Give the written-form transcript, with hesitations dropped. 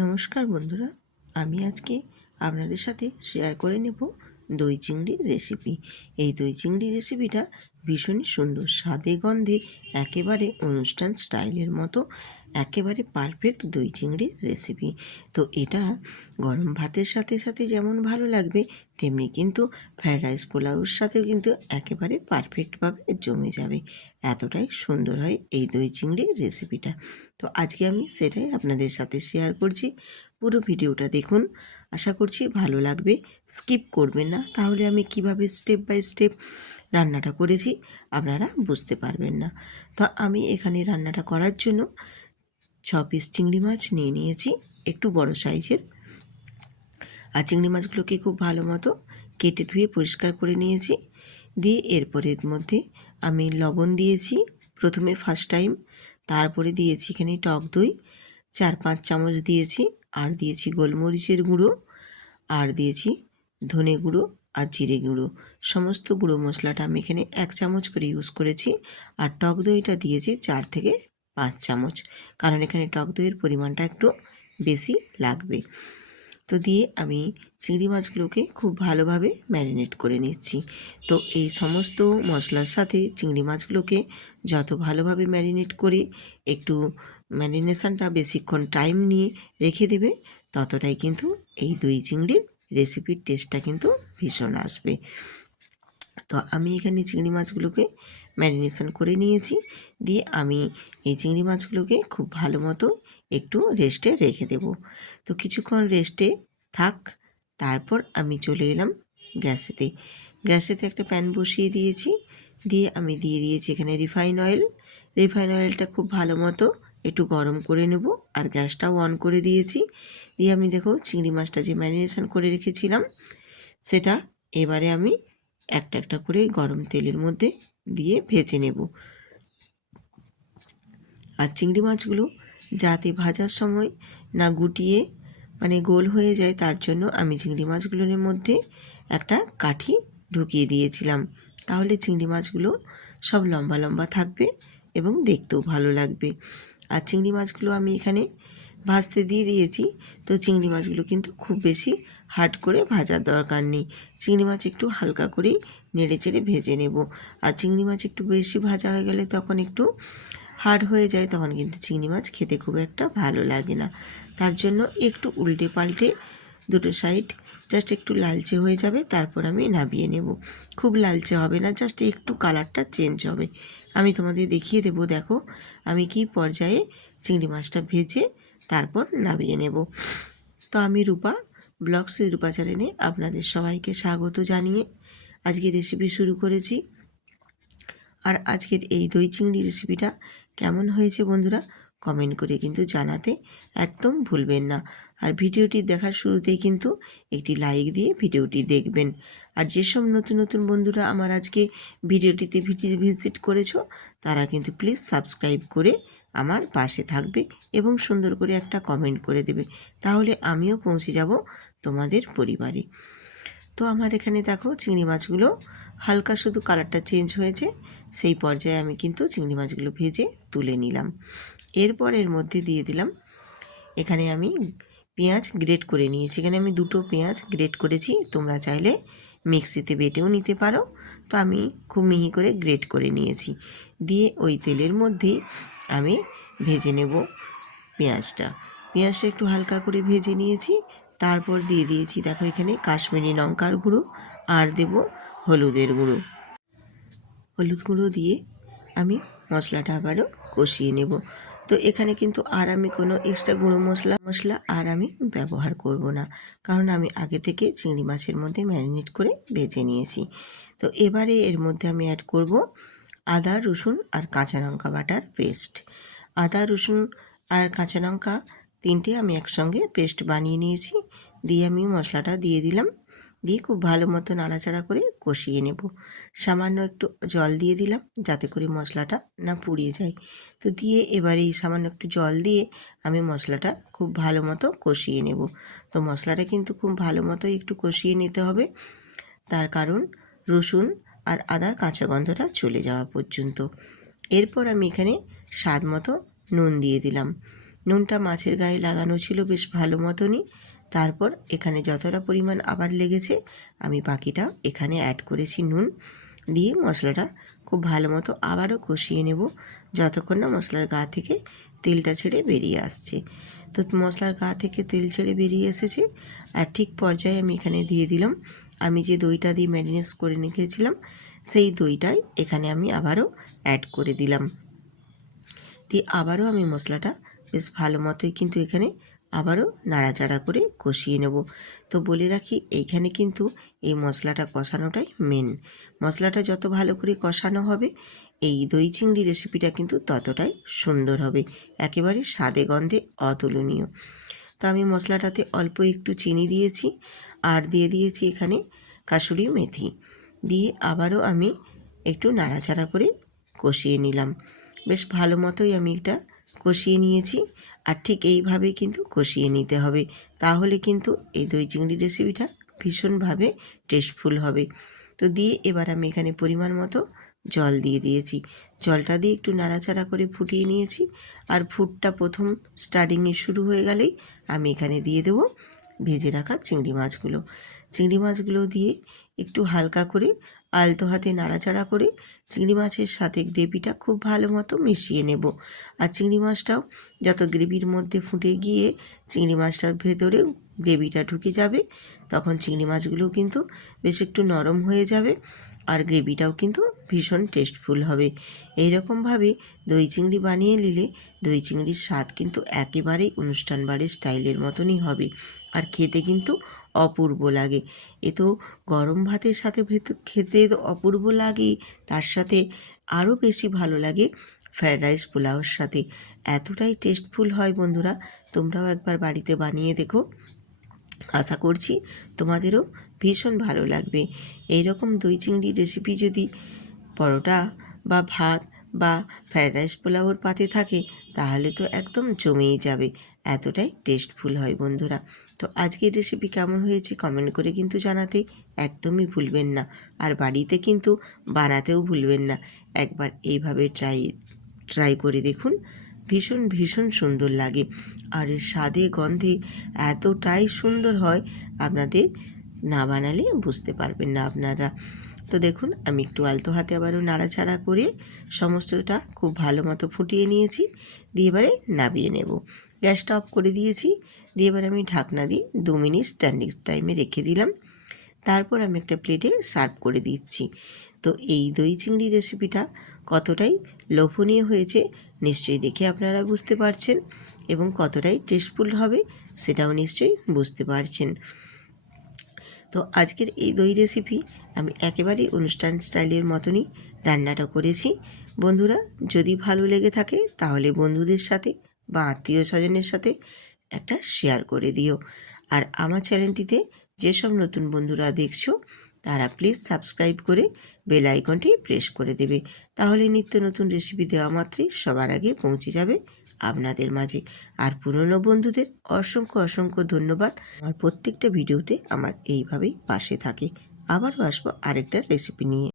নমস্কার বন্ধুরা, আমি আজকে আপনাদের সাথে শেয়ার করে নেব দই চিংড়ির রেসিপি। এই দই চিংড়ি রেসিপিটা ভীষণই সুন্দর, স্বাদে গন্ধে একেবারে অনুষ্ঠান স্টাইলের মতো, একেবারে পারফেক্ট দই চিংড়ির রেসিপি। তো এটা গরম ভাতের সাথে সাথে যেমন ভালো লাগবে, তেমনি কিন্তু ফ্রায়েড রাইস পোলাওর সাথেও কিন্তু একেবারে পারফেক্টভাবে জমে যাবে। এতটাই সুন্দর হয় এই দই চিংড়ির রেসিপিটা। তো আজকে আমি সেটাই আপনাদের সাথে শেয়ার করছি। পুরো ভিডিওটা দেখুন, আশা করছি ভালো লাগবে। স্কিপ করবেন না, তাহলে আমি কিভাবে স্টেপ বাই স্টেপ রান্নাটা করেছি আপনারা বুঝতে পারবেন না। তো আমি এখানে রান্নাটা করার জন্য 6 পিস চিংড়ি মাছ নিয়ে নিয়েছি, একটু বড় সাইজের। আর চিংড়ি মাছগুলোকে খুব ভালো মতো কেটে ধুয়ে পরিষ্কার করে নিয়েছি। দিয়ে এরপরে এর মধ্যে আমি লবণ দিয়েছি প্রথমে ফার্স্ট টাইম, তারপরে দিয়েছি এখানে টক দই 4-5 চামচ দিয়েছি, আর দিয়েছি গোলমরিচের গুঁড়ো, আর দিয়েছি ধনে গুঁড়ো আর জিরে গুঁড়ো। সমস্ত গুঁড়ো মশলাটা আমি এখানে 1 চামচ করে ইউজ করেছি। আর টক দইটা দিয়েছি 4 থেকে 5 চামচ, কারণ এখানে টক দইয়ের পরিমাণটা একটু বেশি লাগবে। তো দিয়ে আমি চিংড়ি মাছগুলোকে খুব ভালোভাবে ম্যারিনেট করে নিচ্ছি। তো এই সমস্ত মশলার সাথে চিংড়ি মাছগুলোকে যত ভালোভাবে ম্যারিনেট করে একটু ম্যারিনেশনটা বেশিক্ষণ টাইম নিয়ে রেখে দেবে, ততটাই কিন্তু এই দই চিংড়ির রেসিপির টেস্টটা কিন্তু ভীষণ আসবে। তো আমি এখানে চিংড়ি মাছগুলোকে ম্যারিনেশন করে নিয়েছি। দিয়ে আমি এই চিংড়ি মাছগুলোকে খুব ভালো মতো একটু রেস্টে রেখে দেব। তো কিছুক্ষণ রেস্টে থাক, তারপর আমি চলে এলাম গ্যাসেতে একটা প্যান বসিয়ে দিয়েছি। দিয়ে আমি দিয়ে দিয়েছি এখানে রিফাইন অয়েলটা খুব ভালো মতো একটু গরম করে নেব। আর গ্যাসটাও অন করে দিয়েছি। দিয়ে আমি দেখো চিংড়ি মাছটা যে ম্যারিনেশন করে রেখেছিলাম সেটা এবারে আমি একটা একটা করে গরম তেলের মধ্যে দিয়ে ভেজে নেব। আর চিংড়ি মাছগুলো যাতে ভাজার সময় না গুটিয়ে গোল হয়ে যায়, তার জন্য আমি চিংড়ি মাছগুলোর মধ্যে একটা কাঠি ঢুকিয়ে দিয়েছিলাম। তাহলে চিংড়ি মাছগুলো সব লম্বা লম্বা থাকবে এবং দেখতেও ভালো লাগবে। আর চিংড়ি মাছগুলো আমি এখানে ভাজতে দিয়ে দিয়েছি। তো চিংড়ি মাছগুলো কিন্তু খুব বেশি হার্ড করে ভাজার দরকার নেই। চিংড়ি মাছ একটু হালকা করেই নেড়ে চেড়ে ভেজে নেব। আর চিংড়ি মাছ একটু বেশি ভাজা হয়ে গেলে তখন একটু হার্ড হয়ে যায়, তখন কিন্তু চিংড়ি মাছ খেতে খুব একটা ভালো লাগে না। তার জন্য একটু উল্টে পাল্টে দুটো সাইড জাস্ট একটু লালচে হয়ে যাবে, তারপর আমি নামিয়ে নেব। খুব লালচে হবে না, জাস্ট একটু কালারটা চেঞ্জ হবে। আমি তোমাদের দেখিয়ে দেবো, দেখো আমি কি পর্যায়ে চিংড়ি মাছটা ভেজে তারপর নামিয়ে নেব। তো আমি রূপা ব্লগস রূপা চ্যানেলে আপনাদের সবাইকে স্বাগত জানিয়ে আজকে রেসিপি শুরু করেছি। আর আজকের এই দই চিংড়ি রেসিপিটা কেমন হয়েছে বন্ধুরা, কমেন্ট করে কিন্তু জানাতে একদম ভুলবেন না। আর ভিডিওটি দেখার শুরুতেই কিন্তু একটি লাইক দিয়ে ভিডিওটি দেখবেন। আর যেসব নতুন নতুন বন্ধুরা আমার আজকে ভিডিওটিতে ভিজিট করেছো, তারা কিন্তু প্লিজ সাবস্ক্রাইব করে আমার পাশে থাকবে এবং সুন্দর করে একটা কমেন্ট করে দেবে, তাহলে আমিও পৌঁছে যাব তোমাদের পরিবারে। তো আমার এখানে দেখো চিংড়ি মাছগুলো হালকা শুধু কালারটা চেঞ্জ হয়েছে, সেই পর্যায়ে আমি কিন্তু চিংড়ি মাছগুলো ভেজে তুলে নিলাম। এরপর এর মধ্যে দিয়ে দিলাম, এখানে আমি পেঁয়াজ গ্রেট করে নিয়েছি। এখানে আমি 2টো পেঁয়াজ গ্রেট করেছি, তোমরা চাইলে মিক্সিতে বেটেও নিতে পারো। তো আমি খুব মিহি করে গ্রেট করে নিয়েছি। দিয়ে ওই তেলের মধ্যেই আমি ভেজে নেব পেঁয়াজটা একটু হালকা করে ভেজে নিয়েছি। তারপর দিয়ে দিয়েছি দেখো এখানে কাশ্মীরি লঙ্কার গুঁড়ো, আর দেব হলুদ গুঁড়ো দিয়ে আমি মশলাটা আবারও কষিয়ে নেব। তো এখানে কিন্তু আর আমি কোনো এক্সট্রা গুঁড়ো মশলা আর আমি ব্যবহার করব না, কারণ আমি আগে থেকে চিংড়ি মাছের মধ্যে ম্যারিনেট করে ভেজে নিয়েছি। তো এবারে এর মধ্যে আমি অ্যাড করব আদা রসুন আর কাঁচা লঙ্কা বাটার পেস্ট। আদা রসুন আর কাঁচা লঙ্কা 3টে আমি একসঙ্গে পেস্ট বানিয়ে নিয়েছি। দিয়ে আমি মশলাটা দিয়ে দিলাম, দিয়ে খুব ভালো মতো নাড়াচাড়া করে কষিয়ে নেব। সামান্য একটু জল দিয়ে দিলাম যাতে করে মশলাটা না পুড়িয়ে যায়। তো দিয়ে এবারে এই সামান্য একটু জল দিয়ে আমি মশলাটা খুব ভালো মতো কষিয়ে নেব। তো মশলাটা কিন্তু খুব ভালো মতো একটু কষিয়ে নিতে হবে, তার কারণ রসুন আর আদার কাঁচা গন্ধটা চলে যাওয়া পর্যন্ত। এরপর আমি এখানে স্বাদ মতো নুন দিয়ে দিলাম। নুনটা মাছের গায়ে লাগানো ছিল বেশ ভালো মতনই। তারপর এখানে যতটা পরিমাণ আবার লেগেছে আমি বাকিটা এখানে অ্যাড করেছি নুন দিয়ে মশলাটা খুব ভালো মতো আবারও কষিয়ে নেব যতক্ষণ না মশলার গা থেকে তেলটা ছেড়ে বেরিয়ে আসছে। তো মশলার গা থেকে তেল ছেড়ে বেরিয়ে এসেছে আর ঠিক পর্যায়ে আমি এখানে দিয়ে দিলাম আমি যে দইটা দিয়ে ম্যারিনেট করে রেখেছিলাম সেই দইটাই এখানে আমি আবারও অ্যাড করে দিলাম। দিয়ে আবারও আমি মশলাটা বেশ ভালো মতোই কিন্তু এখানে আবারও নাড়াচাড়া করে কষিয়ে নেব। তো বলে রাখি এইখানে কিন্তু এই মশলাটা কষানোটাই মেন। মশলাটা যত ভালো করে কষানো হবে এই দই চিংড়ি রেসিপিটা কিন্তু ততটাই সুন্দর হবে, একেবারে স্বাদে গন্ধে অতুলনীয়। তো আমি মশলাটাতে অল্প একটু চিনি দিয়েছি আর দিয়ে দিয়েছি এখানে কাসুরি মেথি দিয়ে আবারও আমি একটু নাড়াচাড়া করে কষিয়ে নিলাম। বেশ ভালো মতোই আমি এটা কষিয়ে নিয়েছি আর ঠিক এইভাবেই কিন্তু কষিয়ে নিতে হবে, তাহলে কিন্তু এই দই চিংড়ি রেসিপিটা ভীষণভাবে টেস্টফুল হবে। তো দিয়ে এবার আমি এখানে পরিমাণ মতো জল দিয়ে দিয়েছি। জলটা দিয়ে একটু নাড়াচাড়া করে ফুটিয়ে নিয়েছি আর ফুটটা প্রথম স্টার্টিংয়ে শুরু হয়ে গেলেই আমি এখানে দিয়ে দেবো ভেজে রাখা চিংড়ি মাছগুলো। চিংড়ি মাছগুলো দিয়ে একটু হালকা করে আলতো হাতে নাড়াচাড়া করে চিংড়ি মাছের সাথে গ্রেভিটা খুব ভালো মতো মিশিয়ে নেব। আর চিংড়ি মাছটাও যত গ্রেভির মধ্যে ফুটে গিয়ে চিংড়ি মাছটার ভেতরেও গ্রেভিটা ঢুকে যাবে তখন চিংড়ি মাছগুলোও কিন্তু বেশ একটু নরম হয়ে যাবে আর গ্রেভিটাও কিন্তু ভীষণ টেস্টফুল হবে। এই রকমভাবে দই চিংড়ি বানিয়ে নিলে দই চিংড়ির স্বাদ কিন্তু একেবারেই অনুষ্ঠান বাড়ির স্টাইলের মতনই হবে আর খেতে কিন্তু অপূর্ব লাগে। এ তো গরম ভাতের সাথে খেতে তো অপূর্ব লাগেই, তার সাথে আরও বেশি ভালো লাগে ফ্রায়েড রাইস পোলাওর সাথে। এতটাই টেস্টফুল হয় বন্ধুরা, তোমরাও একবার বাড়িতে বানিয়ে দেখো, আশা করছি তোমাদেরও ভীষণ ভালো লাগবে। এই রকম দই চিংড়ি রেসিপি যদি পরোটা বা ভাত বা ফ্রায়েড রাইস পোলাওর পাতে থাকে তাহলে তো একদম জমেই যাবে, এতটাই টেস্টফুল হয় বন্ধুরা। তো আজকের রেসিপি কেমন হয়েছে কমেন্ট করে কিন্তু জানাতে একদমই ভুলবেন না আর বাড়িতে কিন্তু বানাতেও ভুলবেন না। একবার এইভাবে ট্রাই করে দেখুন, ভীষণ ভীষণ সুন্দর লাগে আর এর স্বাদে গন্ধে এতটাই সুন্দর হয় আপনাদের না বানালে বুঝতে পারবেন না আপনারা। তো দেখুন আমি একটু আলতো হাতে আবারও নাড়াচাড়া করে সমস্তটা খুব ভালো মতো ফুটিয়ে নিয়েছি, দিয়ে এবারে নামিয়ে নেব। গ্যাসটা অফ করে দিয়েছি, দিয়ে এবারে আমি ঢাকনা দিয়ে 2 মিনিট স্ট্যান্ডিং টাইমে রেখে দিলাম। তারপর আমি একটা প্লেটে সার্ভ করে দিচ্ছি। তো এই দই চিংড়ি রেসিপিটা কতটাই লোভনীয় হয়েছে নিশ্চয়ই দেখে আপনারা বুঝতে পারছেন এবং কতটাই টেস্টফুল হবে সেটাও নিশ্চয়ই বুঝতে পারছেন। তো আজকের এই দই রেসিপি আমি একেবারেই অনুষ্ঠান স্টাইলের মতনই রান্নাটা করেছি। বন্ধুরা যদি ভালো লেগে থাকে তাহলে বন্ধুদের সাথে বা আত্মীয় স্বজনের সাথে একটা শেয়ার করে দিও। আর আমার চ্যানেলটিতে যেসব নতুন বন্ধুরা দেখছো তারা প্লিজ সাবস্ক্রাইব করে বেল আইকনটি প্রেস করে দেবে, তাহলে নিত্য নতুন রেসিপি দেওয়া মাত্রই সবার আগে পৌঁছে যাবে আপনাদের মাঝে। আর পুরনো বন্ধুদের অসংখ্য অসংখ্য ধন্যবাদ, আমার প্রত্যেকটা ভিডিওতে আমার এইভাবেই পাশে থাকে। আবারও আসবো আরেকটা রেসিপি নিয়ে।